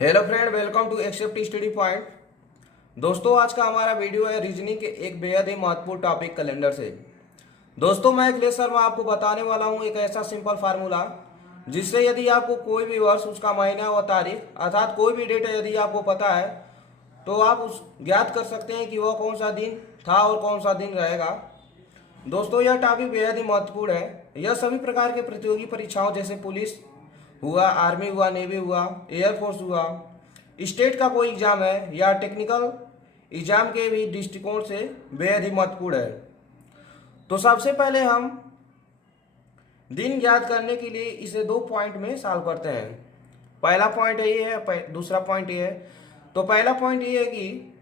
Hello friend, welcome to accept study point. दोस्तों, आज का हमारा वीडियो है रीजनिंग के एक बेहद ही महत्वपूर्ण टॉपिक कैलेंडर से। दोस्तों, मैं अखिलेश शर्मा आपको बताने वाला हूं एक ऐसा सिंपल फार्मूला जिससे यदि आपको कोई भी वर्ष, उसका महीना व तारीख अर्थात कोई भी डेट यदि आपको पता है तो आप उस ज्ञात कर सकते हैं कि वह कौन सा दिन था और कौन सा दिन रहेगा। दोस्तों, यह टॉपिक बेहद ही महत्वपूर्ण है। यह सभी प्रकार के प्रतियोगी परीक्षाओं जैसे पुलिस हुआ, आर्मी हुआ, नेवी हुआ, एयरफोर्स हुआ, स्टेट का कोई एग्जाम है या टेक्निकल एग्जाम के भी दृष्टिकोण से बेहद ही महत्वपूर्ण है। तो सबसे पहले हम दिन ज्ञात करने के लिए इसे 2 पॉइंट में सॉल्व करते हैं। पहला पॉइंट ये है, दूसरा पॉइंट ये है। तो पहला पॉइंट ये है कि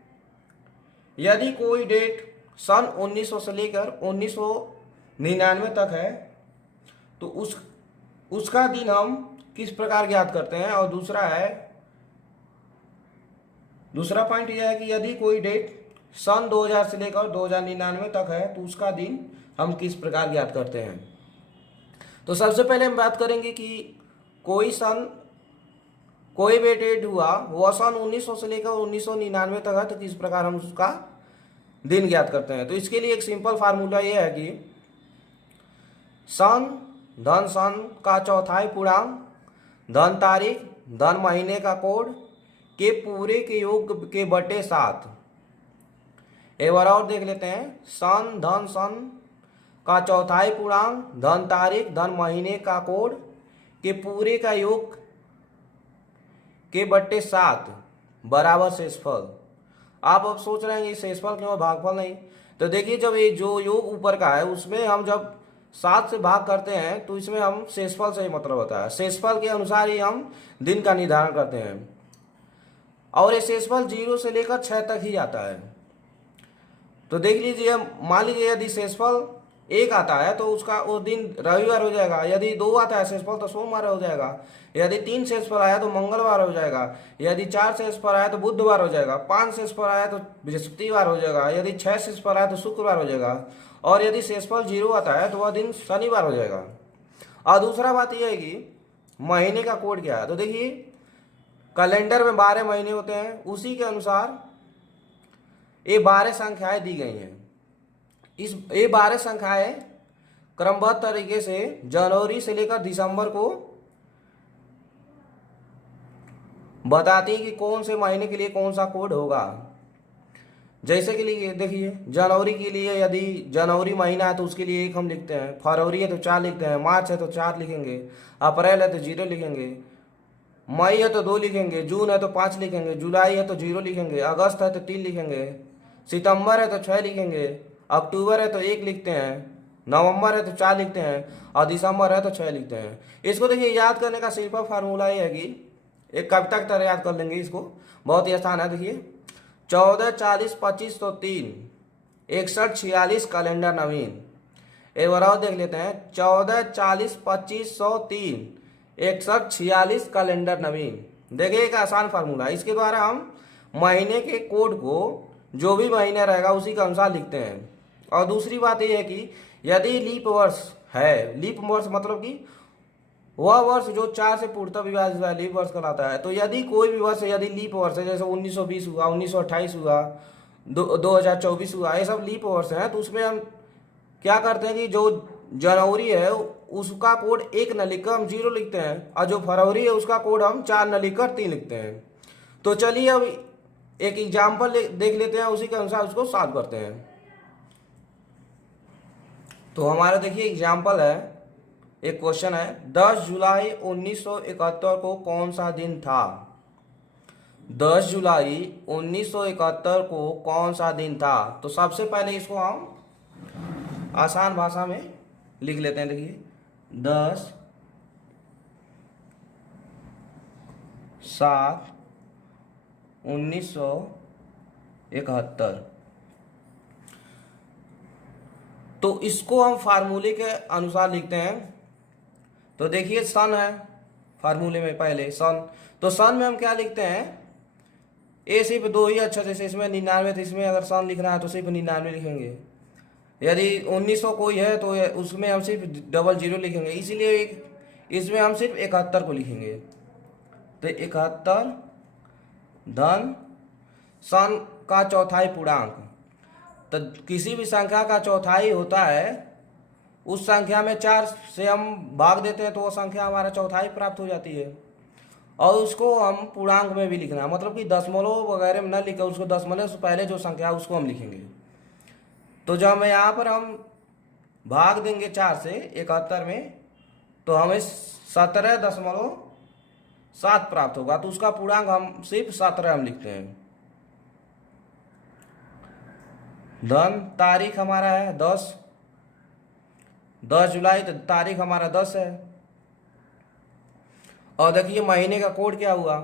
यदि कोई डेट सन 1900 से लेकर 1999 तक है तो उसका दिन हम किस प्रकार ज्ञात करते हैं। और दूसरा पॉइंट यह है कि यदि कोई डेट सन 2000 से लेकर 2099 तक है तो उसका दिन हम किस प्रकार ज्ञात करते हैं। तो सबसे पहले हम बात करेंगे कि कोई भी डेट हुआ वह सन 1900 से लेकर 1999 तक है तो किस प्रकार हम उसका दिन ज्ञात करते हैं। तो इसके लिए एक सिंपल फार्मूला यह है कि सन धन सन का चौथाई पूर्णांक धन तारीख धन महीने का कोड के पूरे के योग के बटे 7। एक बार और देख लेते हैं। सन धन सन का चौथाई पूर्णांक धन तारीख धन महीने का कोड के पूरे का योग के बटे 7 बराबर शेषफल। आप अब सोच रहे हैं ये शेषफल क्यों, भागफल नहीं। तो देखिए, जब ये जो योग ऊपर का है उसमें हम जब 7 से भाग करते हैं तो इसमें हम शेषफल से ही मतलब होता है। शेषफल के अनुसार ही हम दिन का निर्धारण करते हैं और ये शेषफल 0 से लेकर 6 तक ही आता है। तो देख लीजिए, मान लीजिए यदि शेषफल 1 आता है तो उसका वो दिन रविवार हो जाएगा। यदि 2 आता है शेषफल तो सोमवार हो जाएगा। यदि 3 शेषफल आया तो मंगलवार हो जाएगा। यदि 4 शेषफल आया तो बुधवार हो जाएगा। 5 शेषफल आया तो बृहस्पतिवार हो जाएगा। यदि 6 शेषफल आया तो शुक्रवार हो जाएगा। और यदि शेषफल 0 आता है तो वह दिन शनिवार हो जाएगा। और दूसरा बात यह है कि महीने का कोड क्या है। तो देखिए, कैलेंडर में 12 महीने होते हैं, उसी के अनुसार ये 12 संख्याएं दी गई हैं। ये 12 संख्याएं क्रमबद्ध तरीके से जनवरी से लेकर दिसंबर को बताती हैं कि कौन से महीने के लिए कौन सा कोड होगा। जैसे के लिए देखिए, जनवरी के लिए यदि जनवरी महीना है तो उसके लिए 1 हम लिखते हैं। फरवरी है तो 4 लिखते हैं। मार्च है तो 4 लिखेंगे। अप्रैल है तो 0 लिखेंगे। मई है तो 2 लिखेंगे। जून है तो 5 लिखेंगे। जुलाई है तो 0 लिखेंगे। अगस्त है तो 3 लिखेंगे। सितंबर है तो 6 लिखेंगे। अक्टूबर है तो 1 लिखते हैं। नवंबर है तो 4 लिखते हैं। और दिसंबर है तो 6 लिखते हैं। इसको देखिए, याद करने का सिंपल फार्मूला ये है कि एक कविता की तरह याद कर लेंगे इसको, बहुत ही आसान है। देखिए, 14, 40, 25, 103, 61, 46 कैलेंडर नवीन। एक बार और देख लेते हैं। 14, 40, 25, 103, 61, 46 कैलेंडर नवीन। देखिए, एक आसान फार्मूला। इसके द्वारा हम महीने के कोड को जो भी महीना रहेगा उसी के अनुसार लिखते हैं। और दूसरी बात यह है कि यदि लीप वर्ष है, लीप वर्ष मतलब कि वह वर्ष जो 4 से पूर्णतः विभाजित हुआ लीप वर्ष कहलाता है। तो यदि कोई भी वर्ष यदि लीप वर्ष है, जैसे 1920 हुआ, 1928 हुआ, 2024 हुआ, ये सब लीप वर्ष हैं, तो उसमें हम क्या करते हैं कि जो जनवरी है उसका कोड 1 न लिखकर हम 0 लिखते हैं। और जो फरवरी है उसका कोड हम 4 न लिखकर 3 लिखते हैं। तो चलिए अब एक एग्जाम्पल देख लेते हैं, उसी के अनुसार उसको सॉल्व करते हैं। तो हमारा देखिए एग्जाम्पल है, एक क्वेश्चन है। 10 जुलाई 1971 को कौन सा दिन था। 10 जुलाई 1971 को कौन सा दिन था। तो सबसे पहले इसको हम आसान भाषा में लिख लेते हैं। देखिए, 10/7/1971। तो इसको हम फार्मूले के अनुसार लिखते हैं। तो देखिए, सन है फार्मूले में, पहले सन। तो सन में हम क्या लिखते हैं, ए सिर्फ 2 ही। अच्छा, जैसे इसमें 99 तो इसमें अगर सन लिखना है तो सिर्फ 99 लिखेंगे। यदि 1900 कोई है तो उसमें हम सिर्फ 00 लिखेंगे। इसीलिए इसमें हम सिर्फ 71 को लिखेंगे। तो 71 धन सन का चौथाई पूर्णांक। तो किसी भी संख्या का चौथाई होता है, उस संख्या में 4 से हम भाग देते हैं तो वो संख्या हमारा चौथाई प्राप्त हो जाती है। और उसको हम पूर्णांक में भी लिखना है, मतलब कि दशमलव वगैरह में न लिखे, उसको दशमलव से पहले जो संख्या है उसको हम लिखेंगे। तो जब मैं यहाँ पर हम भाग देंगे 4 से 71 में, तो हमें 17.7 प्राप्त होगा। तो उसका पूर्णांक हम सिर्फ 17 हम लिखते हैं। धन तारीख हमारा है 10 जुलाई, तो तारीख हमारा 10 है। और देखिए महीने का कोड क्या हुआ,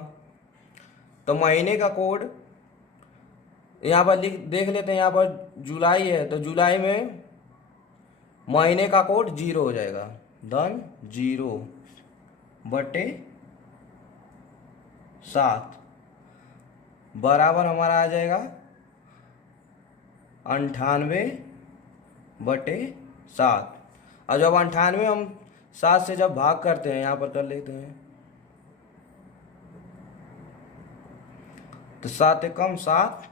तो महीने का कोड यहाँ पर देख लेते हैं। यहाँ पर जुलाई है, तो जुलाई में महीने का कोड 0 हो जाएगा। धन 0/7 बराबर हमारा आ जाएगा 98/7। और जब 98 हम 7 से जब भाग करते हैं, यहाँ पर कर लेते हैं, तो 7 एकम 7,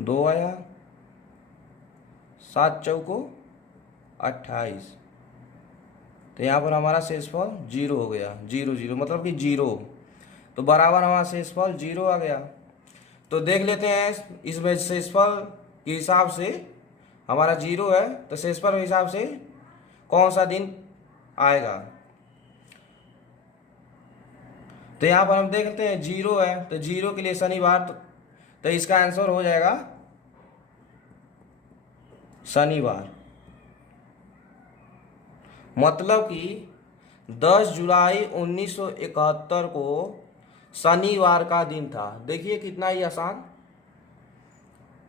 2 आया, 7 चौको 28। तो यहाँ पर हमारा शेषफल 0 हो गया। 0 0 मतलब कि 0, तो बराबर हमारा शेषफल 0 आ गया। तो देख लेते हैं इसमें शेषफल के हिसाब से हमारा 0 है, तो शेषफल के हिसाब से कौन सा दिन आएगा। तो यहाँ पर हम देखते हैं 0 है, तो 0 के लिए शनिवार, तो इसका आंसर हो जाएगा शनिवार। मतलब कि 10 जुलाई 1971 को शनिवार का दिन था। देखिए कितना ही आसान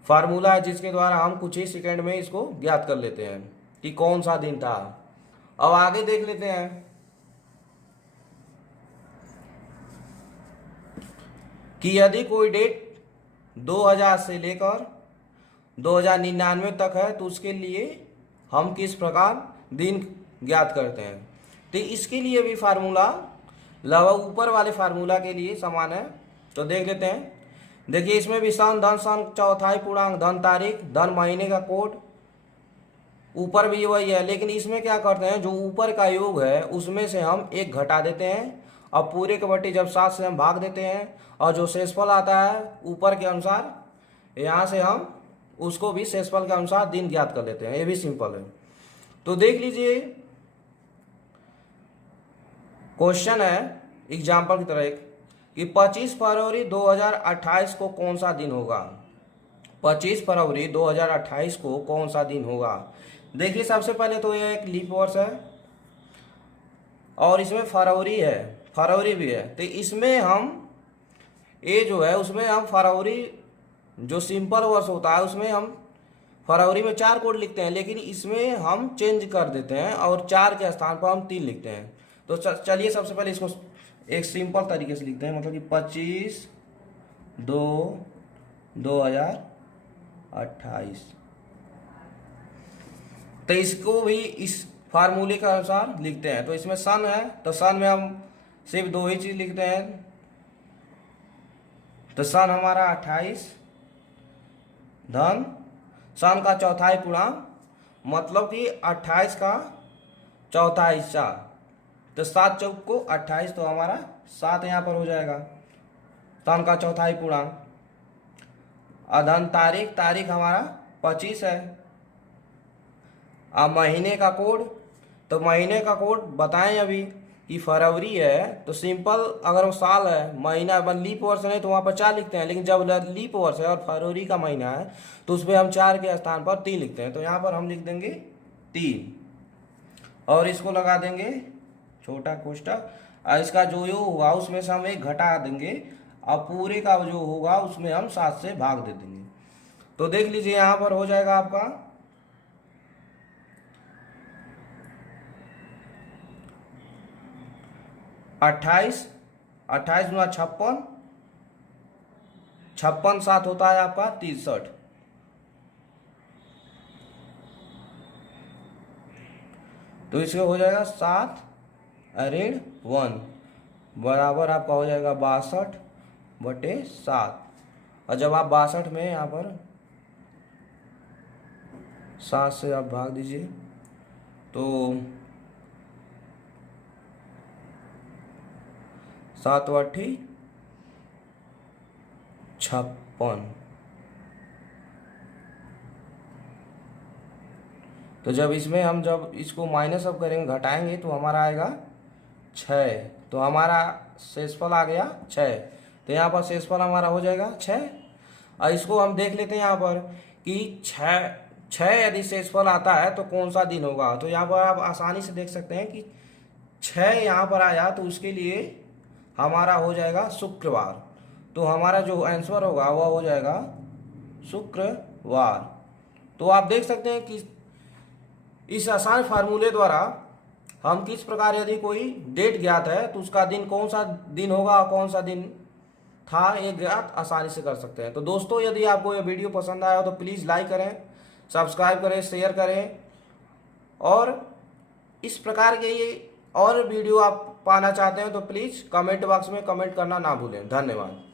फार्मूला है, जिसके द्वारा हम कुछ ही सेकंड में इसको ज्ञात कर लेते हैं कि कौन सा दिन था। अब आगे देख लेते हैं कि यदि कोई डेट 2000 से लेकर 2099 तक है, तो उसके लिए हम किस प्रकार दिन ज्ञात करते हैं। तो इसके लिए भी फार्मूला लगभग ऊपर वाले फार्मूला के लिए समान है। तो देख लेते हैं। देखिए इसमें भी सन, धन सन चौथाई पूर्णांक, धन तारीख, धन महीने का कोड, ऊपर भी वही है। लेकिन इसमें क्या करते हैं, जो ऊपर का योग है उसमें से हम 1 घटा देते हैं, और पूरे के बट्टी जब 7 से हम भाग देते हैं, और जो शेषफल आता है ऊपर के अनुसार, यहाँ से हम उसको भी शेषफल के अनुसार दिन ज्ञात कर लेते हैं। ये भी सिंपल है। तो देख लीजिए क्वेश्चन है एग्जाम्पल की तरह एक, कि 25 फरवरी 2028 को कौन सा दिन होगा। 25 फरवरी 2028 को कौन सा दिन होगा। देखिए सबसे पहले तो यह एक लीप वर्ष है, और इसमें फरवरी है, फरवरी भी है। तो इसमें हम ये जो है उसमें हम फरवरी जो सिंपल वर्ष होता है उसमें हम फरवरी में 4 कोड लिखते हैं, लेकिन इसमें हम चेंज कर देते हैं और 4 के स्थान पर हम 3 लिखते हैं। तो चलिए सबसे पहले इसको एक सिंपल तरीके से लिखते हैं, मतलब कि 25/2/2028। तो इसको भी इस फार्मूले के अनुसार लिखते हैं। तो इसमें सन है, तो सन में हम सिर्फ 2 ही चीज लिखते हैं। तो सन हमारा 28, धन सन का चौथाई पूर्णांक, मतलब कि 28 का चौथा हिस्सा, तो 7 चौक को 28, तो हमारा 7 यहाँ पर हो जाएगा। सन का चौथाई पूर्णांक, धन तारीख, तारीख हमारा 25 है। अब महीने का कोड, तो महीने का कोड बताएं अभी कि फरवरी है, तो सिंपल अगर वो साल है, महीना लीप वर्ष नहीं तो वहाँ पर 4 लिखते हैं, लेकिन जब लीप वर्ष है और फरवरी का महीना है तो उसमें हम 4 के स्थान पर 3 लिखते हैं। तो यहाँ पर हम लिख देंगे 3, और इसको लगा देंगे छोटा कोष्टक, और इसका जो योग होगा उसमें से हम 1 घटा देंगे, और पूरे का जो होगा उसमें हम 7 से भाग दे देंगे। तो देख लीजिए यहाँ पर हो जाएगा आपका 28, 28 गुना 56, 56 7 होता है आपका 63। तो इसमें हो जाएगा 7 ऋण 1, बराबर आपका हो जाएगा 62/7। और जब आप 62 में यहाँ पर 7 से आप भाग दीजिए तो 7×8 = 56। तो जब इसमें हम जब इसको माइनस अब करेंगे, घटाएंगे, तो हमारा आएगा 6। तो हमारा शेषफल आ गया 6। तो यहाँ पर शेषफल हमारा हो जाएगा 6। और इसको हम देख लेते हैं यहाँ पर कि 6 यदि शेषफल आता है तो कौन सा दिन होगा। तो यहाँ पर आप आसानी से देख सकते हैं कि 6 यहाँ पर आया तो उसके लिए हमारा हो जाएगा शुक्रवार। तो हमारा जो आंसर होगा वह हो जाएगा शुक्रवार। तो आप देख सकते हैं कि इस आसान फार्मूले द्वारा हम किस प्रकार यदि कोई डेट ज्ञात है तो उसका दिन कौन सा दिन होगा और कौन सा दिन था, ये ज्ञात आसानी से कर सकते हैं। तो दोस्तों, यदि आपको ये वीडियो पसंद आया हो तो प्लीज़ लाइक करें, सब्सक्राइब करें, शेयर करें, और इस प्रकार के ये और वीडियो आप पाना चाहते हैं तो प्लीज़ कमेंट बॉक्स में कमेंट करना ना भूलें। धन्यवाद।